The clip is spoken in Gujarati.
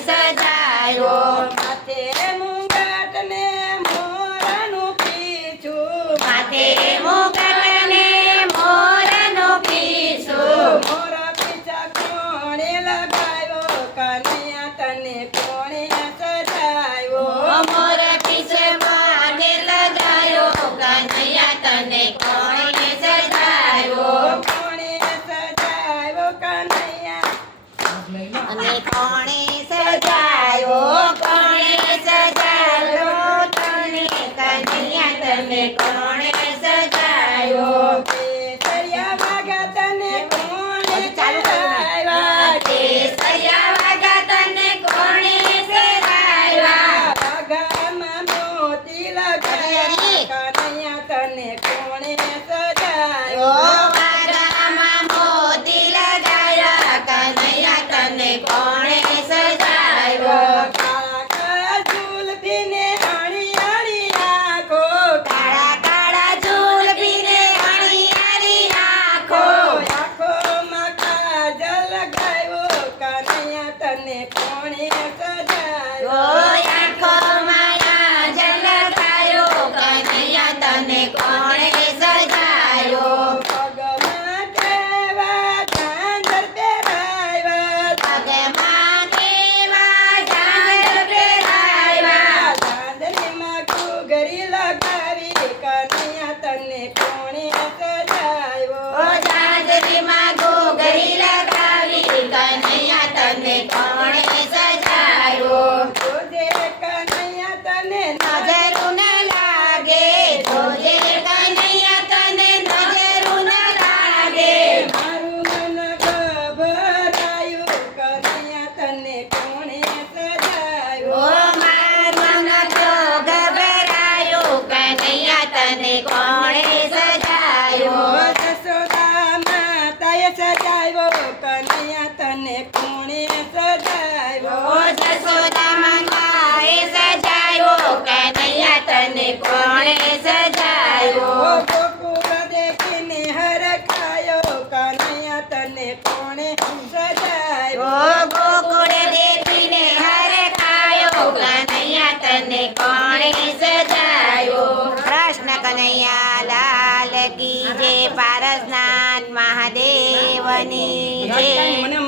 સજાયો માથે મુંગટ ને મોરનું પીછું માથે મુગટ ને મોરનું પીછું મોર પીછા કોણે લગાવ્યો કનૈયા તને કોણે સજાયો મોર પીછે માને લગાયો કનૈયા તને કોણે સજાયો કોણે સજાયો કનૈયા અને કોણે સજાયો તને કનૈયા તને કોણે સજાયો કેસરિયા વાગા તને કોણે ચાલુ કર્યું સજાવ્યા કેસરિયા વાગા તને કોણે સજાવ્યા વાઘામાં મોતી લગાવ્યા કનૈયા તને કોણે સજાવ્યો વાઘામાં મોતી લગાવ્યા કનૈયા તને કોણે સજાવ્યો કાળા કાળા ઝૂલફીને અણી અણી આંખો કાળા કાળા ઝૂલફીને અણીયારી આંખો આંખોમાં કાજલ લગાવ્યો કનૈયા તને કોણે સજાવ્યો આંખોમાં કાજલ લગાવ્યો કનૈયા તને કોણે સજાયો પગમાં કેવા ઝાંઝર પહેરાવ્યા પગમાં કેવા ઝાંઝર પહેરાવ્યા ઝાંઝરીમાં ઘૂઘરી લગાવી કનૈયા તને કોણે સજાવ્યો ઝાંઝરીમાં ઘૂઘરી લગાવી કનૈયા તને કોણે સજાયો જોજે કનૈયા તને નજરું ન લાગે જોજે કનૈયા તને નજરું ન લાગે મારું મન ગભરાયું કનૈયા તને કોણે સજાવ્યો મારું મન તો ગભરાયું કનૈયા તને કોણે સજાયો જશોદા માતાએ સજાવ્યો કનૈયા તને કોણે સજાવ્યો જશોદા માતાએ સજાયો કનૈયા તને કોણે સજાયો ગોકુળ દેખીને હરખાયો કનૈયા તને કોણે સજાવ્યો ગોકુળ દેખીને હરખાયો કનૈયા તને કોણે સજાયો કૃષ્ણ કનૈયા લાલ કી જય પારસનાથ મહાદેવની જય